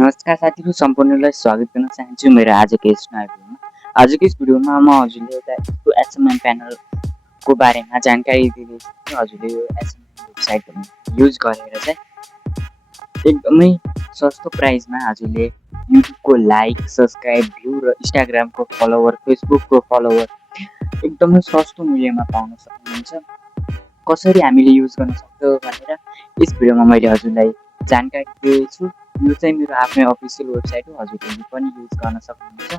नमस्कार साथीहरू सम्पूर्णलाई स्वागत गर्न चाहन्छु मेरो आजको यस नयाँ भिडियोमा। आजको यस भिडियोमा म हजुरले एउटा यस्तो एसएमएम प्यानलको बारेमा जानकारी दिँदैछु। हजुरले यो एसएमएम वेबसाइट युज गरेर चाहिँ एकदमै सस्तो प्राइसमा हजुरले युट्युबको लाइक, सब्सक्राइब, भ्यू र इन्स्टाग्रामको फलोवर, फेसबुकको फलोवर एकदमै सस्तो मूल्यमा पाउन सक्नुहुन्छ। कसरी हामीले युज गर्न सक्छौँ भनेर यस भिडियोमा मैले हजुरलाई जानकारी दिएछु। यो चाहिँ मेरो आफ्नै अफिसियल वेबसाइट हो, हजुरले पनि युज गर्न सक्नुहुन्छ।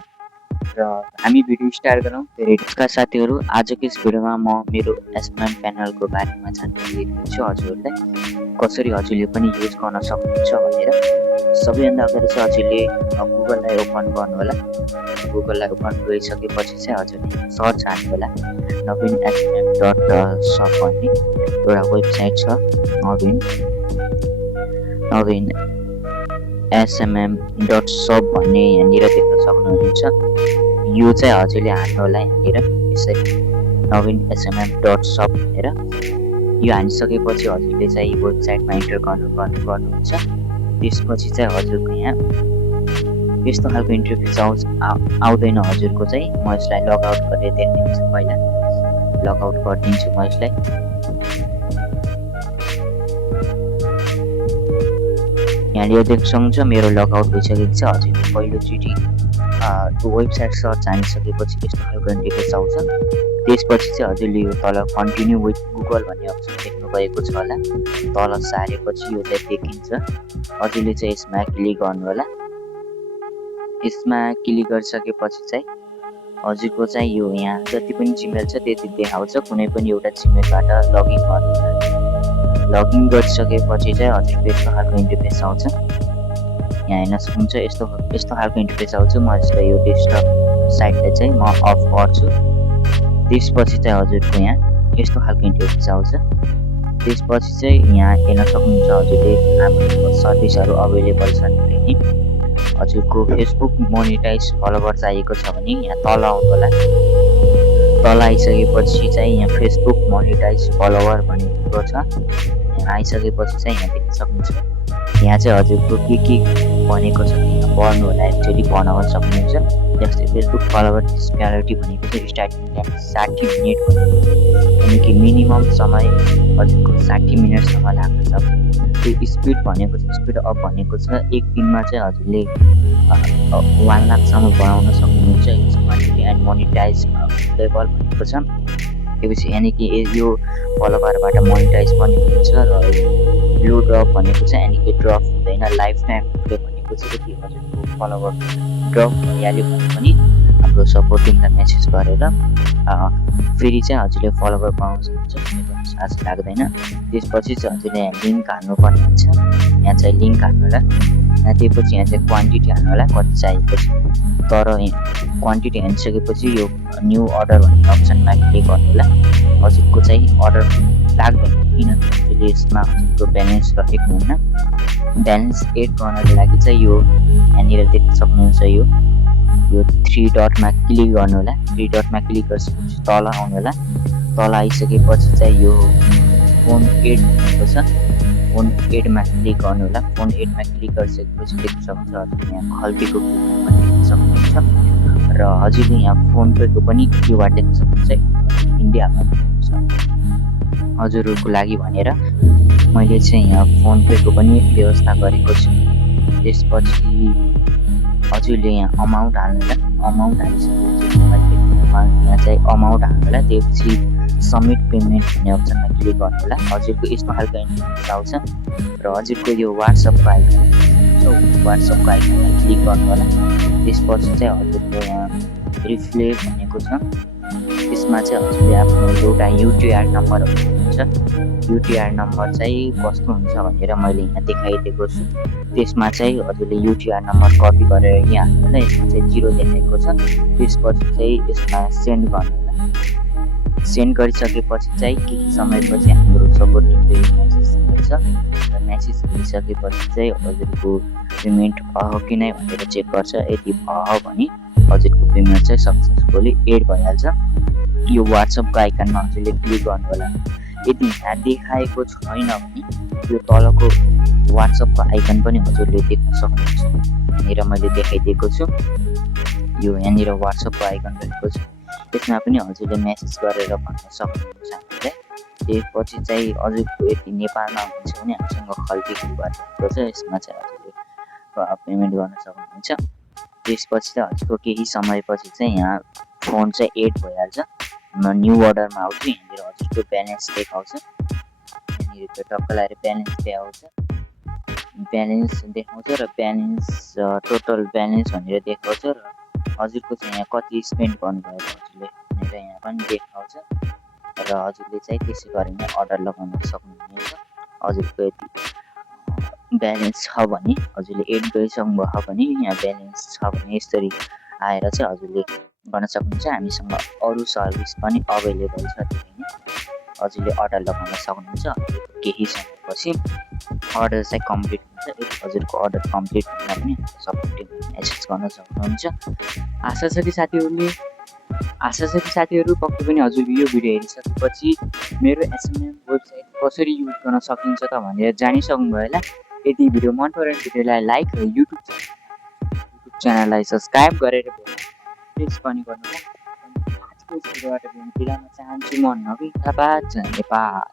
र हामी भिडियो स्टार्ट गरौँ। धेरै नमस्कार साथीहरू, आजको यस भिडियोमा म मेरो एसएमएम प्यानलको बारेमा जानकारी दिन्छु हजुरलाई, कसरी हजुरले पनि युज गर्न सक्नुहुन्छ भनेर। सबैभन्दा अगाडि चाहिँ हजुरले गुगललाई ओपन गर्नु होला। गुगललाई ओपन गरिसकेपछि चाहिँ हजुरले सर्च हान्नु होला। navin.sm.shop भन्ने एउटा वेबसाइट छ। नवीन smm.shop भन्ने यहाँनिर देख्न सक्नुहुन्छ। यो चाहिँ हजुरले हान्नु होला यहाँनिर यसरी navin.smm.shop भनेर। यो हानिसकेपछि हजुरले चाहिँ वेबसाइटमा इन्टर गर्नुहुन्छ। त्यसपछि चाहिँ हजुरको यहाँ यस्तो खालको इन्टरफेस आउँदैन हजुरको चाहिँ। म यसलाई लगआउट गरेर देखाइदिन्छु। पहिला लगआउट गरिदिन्छु म यसलाई। यहाँनिर देख्न सक्नुहुन्छ मेरो लगआउट भइसकेको छ। हजुरले पहिलोचोटि वेबसाइट सर्च हानिसकेपछि यस्तो खालको इन्टरफेस आउँछ। त्यसपछि चाहिँ हजुरले यो तल कन्टिन्यू विथ गुगल भन्ने अप्सन देख्नुभएको छ होला। तल सारेपछि यो चाहिँ देखिन्छ। हजुरले चाहिँ यसमा क्लिक गर्नु होला। यसमा क्लिक गरिसकेपछि चाहिँ हजुरको चाहिँ यो यहाँ जति पनि जिमेल छ त्यति देखाउँछ। कुनै पनि एउटा जिमेलबाट लगइन गर्नु होला। लगइन गरिसकेपछि चाहिँ हजुरको यस्तो खालको इन्टरफेस आउँछ। यहाँ हेर्न सक्नुहुन्छ यस्तो खालको इन्टरफेस आउँछ। म यसलाई यो डेस्कटप साइटलाई चाहिँ म अफ गर्छु। त्यसपछि चाहिँ हजुरको यहाँ यस्तो खालको इन्टरफेस आउँछ। त्यसपछि चाहिँ यहाँ हेर्न सक्नुहुन्छ हजुरले हाम्रो सर्भिसहरू अभाइलेबल छन् भने। हजुरको फेसबुक मोनिटाइज फलोवर चाहिएको छ भने यहाँ तल आउनु होला। तल आइसकेपछि चाहिँ यहाँ फेसबुक मोनिटाइज फलोवर भनेको छ। यहाँ आइसकेपछि चाहिँ यहाँ देख्न सक्नुहुन्छ। यहाँ चाहिँ हजुरको के भनेको छ यहाँ पढ्नु होला। एक्चुअली बनाउन सक्नुहुन्छ। जस्तै फेसबुक फलोवर डिस्प्यारिटी भनेको चाहिँ स्टार्टिङ टाइम 60 मिनट भनेको, यानि कि मिनिमम समय हजुरको 60 मिनटसम्म लाग्दछ। त्यो स्पिड भनेको चाहिँ स्पिड अप भनेको छ एक दिनमा चाहिँ हजुरले 1 लाखसम्म बनाउन सक्नुहुन्छ। एन्ड मोनिटाइज लेभल भनेको छ। त्यसपछि यानि कि यो फलोवरबाट मोनिटाइज पनि हुन्छ। र लो ड्रप भनेको चाहिँ यानि कि ड्रप हुँदैन। लाइफ टाइम भनेको चाहिँ यति हजुरको फलोवर ड्रप भइहाल्यो भने पनि हाम्रो सपोर्ट टिमलाई मेसेज गरेर फेरि चाहिँ हजुरले फलोवर पाउन सक्नुहुन्छ। कुनै पनि चार्ज लाग्दैन। त्यसपछि चाहिँ हजुरले लिङ्क हाल्नुपर्ने हुन्छ। यहाँ चाहिँ लिङ्क हाल्नु होला। त्यसपछि यहाँ चाहिँ क्वान्टिटी हाल्नु होला कति चाहिएको छ। तर क्वान्टिटी हालिसकेपछि यो न्यू अर्डर भन्ने अप्सनमा क्लिक गर्नु होला। हजुरको चाहिँ अर्डर लाग्दैन किनभने हजुरले यसमा हजुरको ब्यालेन्स राखेको हुन्न। ब्यालेन्स एड गर्नको लागि चाहिँ यो यहाँनिर देख्न सक्नुहुन्छ। यो 3 डटमा क्लिक गर्नु होला। 3 डटमा क्लिक गरिसकेपछि तल आउनु होला। तल आइसकेपछि चाहिँ यो फोन एड भनेको छ। फोन एडमा क्लिक गर्नु होला। फोन एडमा क्लिक गरिसकेपछि देख्न सक्नुहुन्छ हजुरले यहाँ खल्तीको पनि देख्न सक्नुहुन्छ। र हजुरले यहाँ फोन पेको पनि क्युआर देख्न सक्नुहुन्छ। इन्डियामा हजुरहरूको लागि भनेर मैले चाहिँ यहाँ फोन पेको पनि व्यवस्था गरेको छु। त्यसपछि हजुरले यहाँ अमाउन्ट हाल्नु होला। अमाउन्ट हालिसकेपछि यहाँ चाहिँ अमाउन्ट हाल्नु होला। त्यसपछि सबमिट पेमेन्ट भन्ने अप्सनमा क्लिक गर्नु होला। हजुरको यस्तो खालको इन्टरफेस आउँछ। र हजुरको यो वाट्सएपको आइकन वाट्सएपको आइकनमा क्लिक गर्नु होला। त्यसपछि चाहिँ हजुरको यहाँ रिफ्लेक्ट भनेको छ। त्यसमा चाहिँ हजुरले आफ्नो एउटा युटिआर नम्बर हुन्छ। युटिआर नम्बर चाहिँ कस्तो हुन्छ भनेर मैले यहाँ देखाइदिएको छु। त्यसमा चाहिँ हजुरले युटिआर नम्बर कपी गरेर यहाँ हाल्नु होला। यसमा चाहिँ 0 देखाएको छ। त्यसपछि चाहिँ यसमा सेन्ड गर्नु होला। सेन्ड गरिसकेपछि चाहिँ केही समयपछि हाम्रो सपोर्ट टिमले मेसेज गर्छ। र मेसेज गरिसकेपछि चाहिँ हजुरको पेमेन्ट भयो कि नै भनेर चेक गर्छ। यदि भयो भने हजुरको पेमेन्ट चाहिँ सक्सेसफुली एड भइहाल्छ। यो वाट्सएपको आइकनमा हजुरले क्लिक गर्नु होला। यदि यहाँ देखाएको छैन भने यो तलको वाट्सएपको आइकन पनि हजुरले देख्न सक्नुहुन्छ। यहाँनिर मैले देखाइदिएको छु, यो यहाँनिर वाट्सएपको आइकन रहेको छ, त्यसमा पनि हजुरले मेसेज गरेर भन्न सक्नुहुन्छ हामीलाई। त्यसपछि चाहिँ हजुरको यदि नेपालमा हुन्छ भने हामीसँग खल्ती क्युआर रहेको छ, यसमा चाहिँ हजुरले पेमेन्ट गर्न सक्नुहुन्छ। त्यसपछि चाहिँ हजुरको केही समयपछि चाहिँ यहाँ फोन चाहिँ एड भइहाल्छ। म न्यू अर्डरमा आउँछु, यहाँनिर हजुरको ब्यालेन्स देखाउँछ, यहाँनिर त्यो टक्क लगाएर ब्यालेन्स देखाउँछ, र ब्यालेन्स टोटल ब्यालेन्स भनेर देखाउँछ र हजुरको चाहिँ यहाँ कति स्पेन्ड गर्नुभयो हजुरले भनेर यहाँ पनि देखाउँछ र हजुरले चाहिँ त्यसै गरी नै अर्डर लगाउन सक्नुहुनेछ। हजुरको यदि ब्यालेन्स छ भने हजुरले एड गरिसक्नु भयो भने यहाँ ब्यालेन्स छ भने यसरी आएर चाहिँ हजुरले गर्न सक्नुहुन्छ। हामीसँग अरू सर्भिस पनि अभाइलेबल छ, धेरै नै हजुरले अर्डर लगाउन सक्नुहुन्छ। हजुरको केही समयपछि अर्डर चाहिँ कम्प्लिट हुन्छ। यदि हजुरको अर्डर कम्प्लिट हुँदा पनि सपोर्टिङ मेसेज गर्न सक्नुहुन्छ। आशा छ कि साथीहरू पक्कै पनि हजुरले यो भिडियो हेरिसकेपछि मेरो एसएमएम वेबसाइट कसरी युज गर्न सकिन्छ त भनेर जानिसक्नुभयो होला। यदि भिडियो मन पऱ्यो भने भिडियोलाई लाइक र युट्युब च्यानललाई सब्सक्राइब गरेर प्रेस पनि गर्नुहोला। आजको भिडियोबाट बिराउन चाहन्छु म नवीन थापा। धन्यवाद।